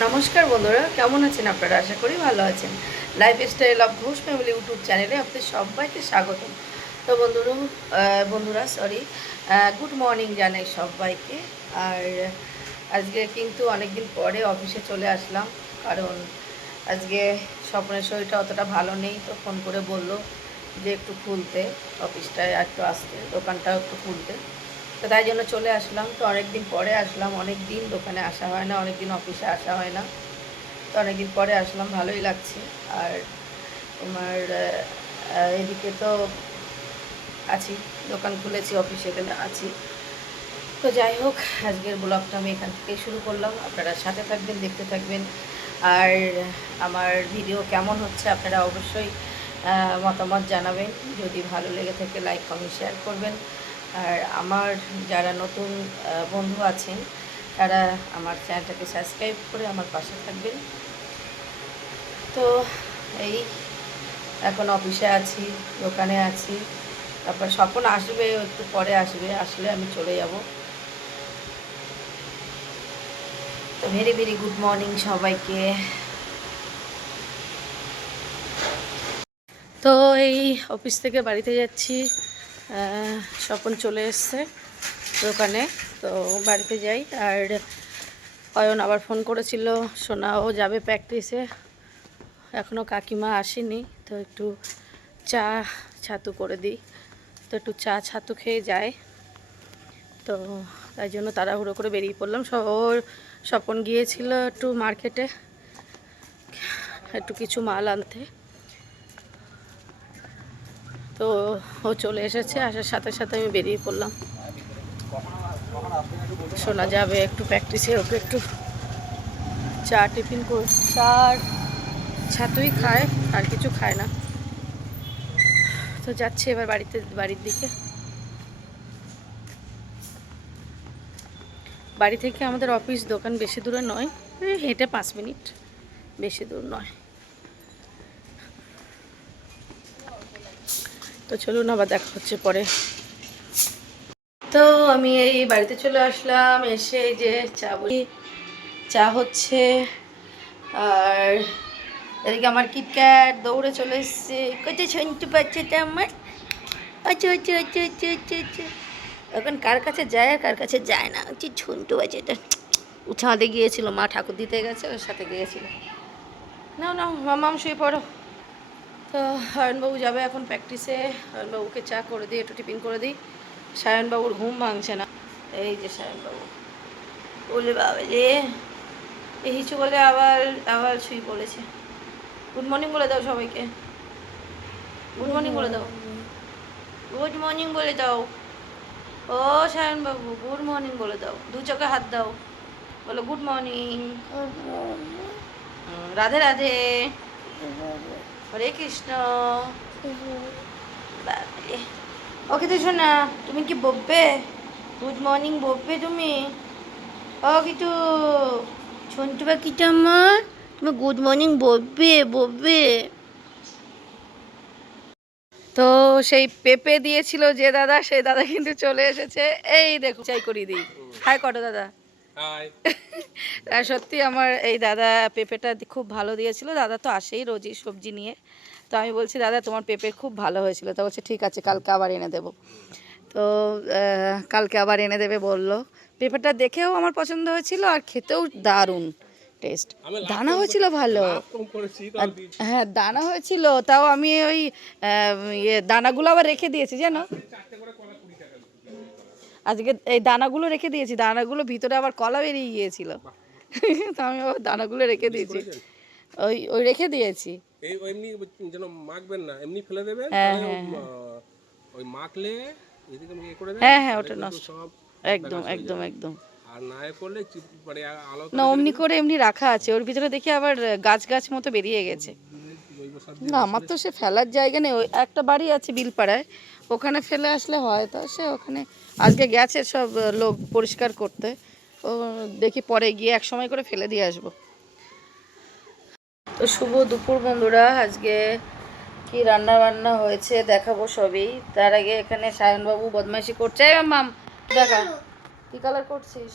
নমস্কার বন্ধুরা, কেমন আছেন আপনারা? আশা করি ভালো আছেন। Life style of Ghosh family YouTube চ্যানেলে আপনাদের সবাইকে স্বাগতম। তো বন্ধুরা বন্ধুরা সরি গুড মর্নিং জানাই সবাইকে। আর আজকে কিন্তু অনেক দিন পরে অফিসে চলে আসলাম, কারণ আজকে স্বপ্নের শরীরটা অতটা ভালো নেই, তো ফোন করে বলল যে একটু খুলতে অফিসটায় একটু আসতে, দোকানটাও একটু খুলতে। তো তাই জন্য চলে আসলাম। তো অনেক দিন পরে আসলাম। অনেক দিন দোকানে আসা হয় না অনেক দিন অফিসে আসা হয় না। তো অনেক দিন পরে আসলাম, ভালোই লাগছে। আর তোমার এদিকে তো আছি, দোকান খুলেছি অফিসে গেলে আছি। তো যাই হোক, আজকের ব্লগটা আমি এখান থেকেই শুরু করলাম। আপনারা সাথে থাকবেন, দেখতে থাকবেন। আর আমার ভিডিও কেমন হচ্ছে আপনারা অবশ্যই মতামত জানাবেন। যদি ভালো লেগে থাকে লাইক কমেন্ট শেয়ার করবেন। আর আমার যারা নতুন বন্ধু আছেন, তারা আমার চ্যানেলটাকে সাবস্ক্রাইব করে আমার পাশে থাকবেন। তো এই, এখন অফিসে আছি, দোকানে আছি। তারপর স্বপন আসবে, একটু পরে আসবে, আসলে আমি চলে যাব। তো ভেরি ভেরি গুড মর্নিং সবাইকে। তো এই অফিস থেকে বাড়িতে যাচ্ছি। স্বপন চলে এসছে দোকানে, তো বাড়িতে যাই। আর অয়ন আবার ফোন করেছিল সোনাও যাবে প্র্যাকটিসে এখনও কাকিমা আসেনি, তো একটু চা ছাতু করে দিই। তো একটু চা ছাতু খেয়ে যায়। তো তাই জন্য তাড়াহুড়ো করে বেরিয়ে পড়লাম। ওর স্বপন গিয়েছিল একটু মার্কেটে একটু কিছু মাল আনতে। তো ও চলে এসেছে, আসার সাথে সাথে আমি বেরিয়ে পড়লাম। শোনা যাবে, একটু প্র্যাকটিসে ওকে একটু চা টিফিন কর, চা ছাতুই খায়, আর কিছু খায় না। তো যাচ্ছে এবার বাড়িতে, বাড়ির দিকে। বাড়ি থেকে আমাদের অফিস দোকান বেশি দূরে নয় হেঁটে পাঁচ মিনিট, বেশি দূর নয়। তো চলুন আবার দেখা হচ্ছে পরে। তো আমি এই বাড়িতে চলে আসলাম, এসে যে চা বলি চা হচ্ছে, আর এদিকে আমার কিটক্যাট দৌড়ে চলে এসছে। কত শুনতে পাচ্ছে তা আমার? আচ্ছা আচ্ছা আচ্ছা আচ্ছা আচ্ছা আচ্ছা এখন কার কাছে যায় আর কার কাছে যায় না। হচ্ছে ঝুন্টু আছে এটা ছাদে গিয়েছিল, মা ঠাকুর দিতে গেছে, ওর সাথে গিয়েছিল। না না মামাম শুয়ে পড়ো। তো হায়নবাবু যাবে এখন প্র্যাকটিসে হায়নবাবুকে চা করে দিই একটু টিফিন করে দিই। সায়নবাবুর ঘুম ভাঙছে না। এই যে সায়নবাবু। বলে বাবা রে এই হিচু বলে আবার আবার শুই বলেছে গুড মর্নিং বলে দাও সবাইকে। গুড মর্নিং বলে দাও। গুড মর্নিং বলে দাও। ও সায়নবাবু গুড মর্নিং বলে দাও। দু চোখে হাত দাও। বলো গুড মর্নিং রাধে রাধে। হরে কৃষ্ণ। বাপরে। ওকে তো শোনা তুমি কি বলবে গুড মর্নিং বলবে তুমি? ও কিটু ছন্টু বা কিটু আমার তুমি গুড মর্নিং বলবে বলবে তো সেই পেপে দিয়েছিল যে দাদা সেই দাদা কিন্তু চলে এসেছে। এই দেখো চাই করিয়ে দিই। হাই কটো দাদা? সত্যি আমার এই দাদা পেঁপেটা খুব ভালো দিয়েছিল। দাদা তো আসেই রোজই সবজি নিয়ে। তো আমি বলছি দাদা তোমার পেঁপে খুব ভালো হয়েছিল। তো বলছে ঠিক আছে কালকে আবার এনে দেবো। তো কালকে আবার এনে দেবে বলল। পেঁপেটা দেখেও আমার পছন্দ হয়েছিল আর খেতেও দারুণ টেস্ট দানা হয়েছিল ভালো। হ্যাঁ দানা হয়েছিল তাও আমি ওই ইয়ে দানাগুলো আবার রেখে দিয়েছি জানো? আজকে এই দানাগুলো রেখে দিয়েছি দানাগুলো ভিতরে আবার কলা বেরিয়ে গিয়েছিল। তো আমি আবার দানাগুলো রেখে দিয়েছি। ওই ওই রেখে দিয়েছি। এমনি যেন মাখবেন না এমনি ফেলে দেবেন? হ্যাঁ, ওই মাখলে আমি এ করে দেন হ্যাঁ হ্যাঁ ওটা নষ্ট। একদম একদম একদম। আর না করলে চিপ- মানে আলো না অমনি করে এমনি রাখা আছে। ওর ভিতরে দেখি আবার গাছ গাছ মতো বেরিয়ে গেছে। না আমার তো সে ফেলার জায়গা নেই। ওই একটা বাড়ি আছে বিলপাড়ায়। ওখানে ফেলে আসলে হয় তো সে ওখানে আজকে গেছে সব লোক পরিষ্কার করতে। ও দেখি পরে গিয়ে এক সময় করে ফেলে দিয়ে আসব। তো শুভ দুপুর বন্ধুরা আজকে কি রান্না বান্না হয়েছে দেখাবো সবই। তার আগে এখানে সায়নবাবু বদমাইশি করছে। মাম দেখা। কি কালার করছিস?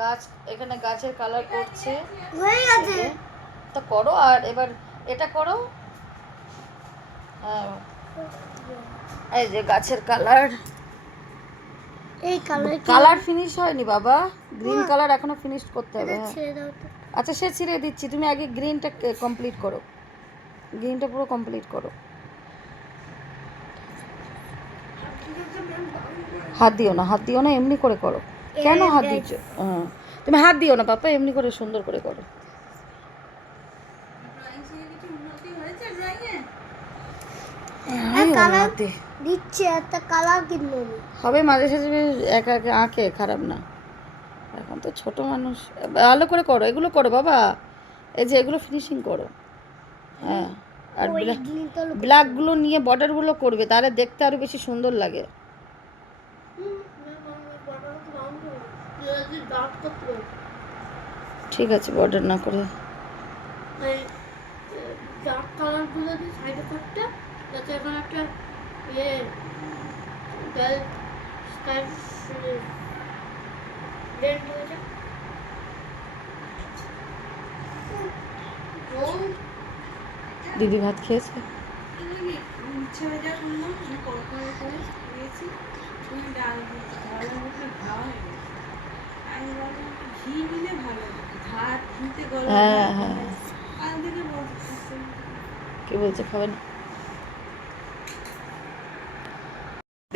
গাছ এখানে গাছের কালার করছে। হয়ে গেছে। তো করো আর এবার এটা করো। হ্যাঁ। এই যে গাছের কালার। এই কালার কালার ফিনিশ হয়নি বাবা। গ্রিন কালার এখনও ফিনিশ করতে হবে হ্যাঁ। আচ্ছা সে ছিঁড়ে দিচ্ছি। তুমি আগে গ্রিনটা কমপ্লিট করো। গ্রিনটা পুরো কমপ্লিট করো। হাত দিও না হাত দিও না এমনি করে করো। কেন হাত দিচ্ছ? হ্যাঁ। তুমি হাত দিও না পাপা এমনি করে সুন্দর করে করো হ্যাঁ, কালার হাতে। দিচ্ছে একটা কালার কিনলো হবে মাঝে সাঝে একা একা আঁকে খারাপ না। এখন তো ছোট মানুষ। ভালো করে করো এগুলো করো বাবা। এই যে এগুলো ফিনিশিং করো। হ্যাঁ আর ব্ল্যাকগুলো নিয়ে বর্ডারগুলো করবে তাহলে দেখতে আরও বেশি সুন্দর লাগে। ঠিক আছে বর্ডার না করে। ডার্ক কালারগুলো সাইডে করতে যাতে এখন একটা ইয়ে দিদি ভাত খেয়েছে? ইচ্ছে হয়ে যা শুনলাম করে তুমি ডাল খাওয়া হয়ে আমি বললাম ঘি নিলে ভালো ভাত ঘিতে গরম হ্যাঁ হ্যাঁ। কে বলছে খাবেন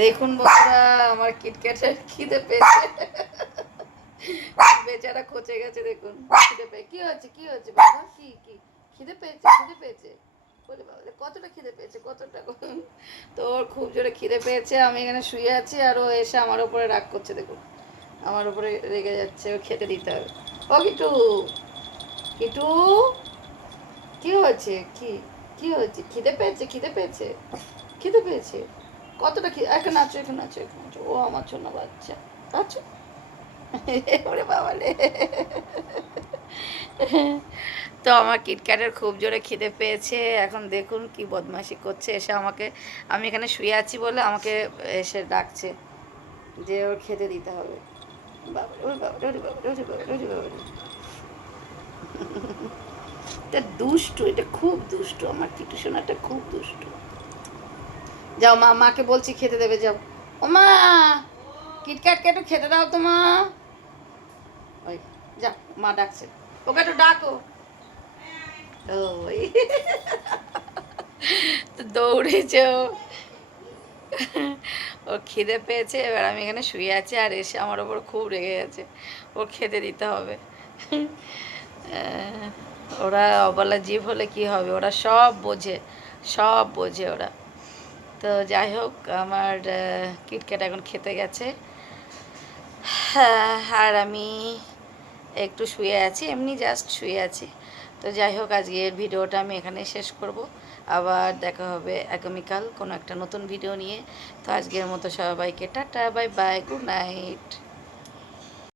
দেখুন বন্ধুরা, আমার কিটক্যাটের খিদে পেয়েছে। বেচারা খচে গেছে, দেখুন। খিদে পেয়ে কি হচ্ছে কি হচ্ছে বাবা কি কি? খিদে পেয়েছে খিদে পেয়েছে? বলে বাবা কতটা খিদে পেয়েছে, কতটা তো ওর খুব জোরে খিদে পেয়েছে, আমি এখানে শুয়ে আছি, আর ও এসে আমার উপরে রাগ করছে, দেখুন। আমার উপরে রেগে যাচ্ছে ও খেতে দিতে হবে। ও কিটু কিটু, কি হয়েছে? কি কি হয়েছে? খিদে পেয়েছে খিদে পেয়েছে? খিদে পেয়েছে? কতটা খিদে এখানে আছো এখানে আছো এখানে আছো ও আমার জন্য বাচ্চা। আছো ওরে বাবা রে তো আমার কিটক্যাটের খুব জোরে খিদে পেয়েছে। এখন দেখুন কি বদমাশি করছে। এসে আমাকে, আমি এখানে শুয়ে আছি বলে আমাকে এসে ডাকছে যে ওর খেতে দিতে হবে। বাবা ওরে বাবা ওরে বাবা ওরে বাবা ওরে বাবা এটা দুষ্টু, এটা খুব দুষ্টু। আমার কিটু সোনাটা খুব দুষ্টু। যাও মা, মাকে বলছি খেতে দেবে, যাও। ও মা কিটক্যাটকে একটু খেতে দাও তো মা। ওই, যা, মা ডাকছে। ওকে একটু ডাকো। ওই। দৌড়েছে ও খিদে পেয়েছে, এবার আমি এখানে শুয়ে আছি আর এসে আমার ওপর খুব রেগে গেছে। ওর খেতে দিতে হবে। ওরা অবলা জীব হলে কি হবে? ওরা সব বোঝে সব বোঝে ওরা। তো যাই হোক, আমার কিটক্যাট এখন খেতে গেছে। আর আমি একটু শুয়ে আছি, এমনি জাস্ট শুয়ে আছি। তো যাই হোক, আজকের ভিডিওটা আমি এখানে শেষ করব। আবার দেখা হবে আগামীকাল কোনো একটা নতুন ভিডিও নিয়ে। তো আজকের মতো সবাইকে tata bye bye good night